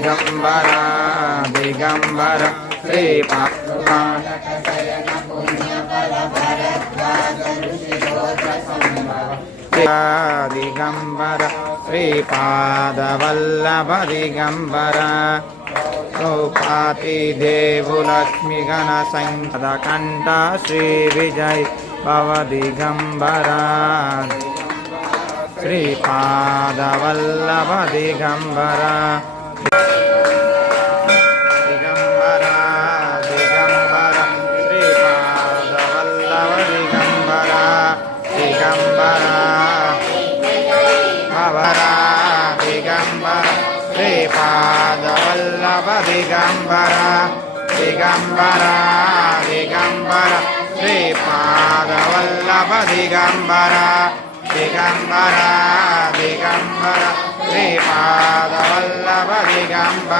दिगंबरा दिगंबर श्रीपाद दिगंबर श्रीपादवल्लभ दिगंबर रूपाति देवुलक्ष्मी गण संकटकंठ श्री विजय भव दिगंबरा श्रीपादवल्लभ दिगंबरा दिगंबरा दिगंबरा श्रीपादवल्लभ दिगंबरा दिगंबरा भवरा दिगंबरा श्रीपादवल्लभ दिगंबरा दिगंबरा दिगंबरा श्रीपादवल्लभ दिगंबरा दिगंबरा दिगंबरा श्रीपादवल्लभ दिगंबरा।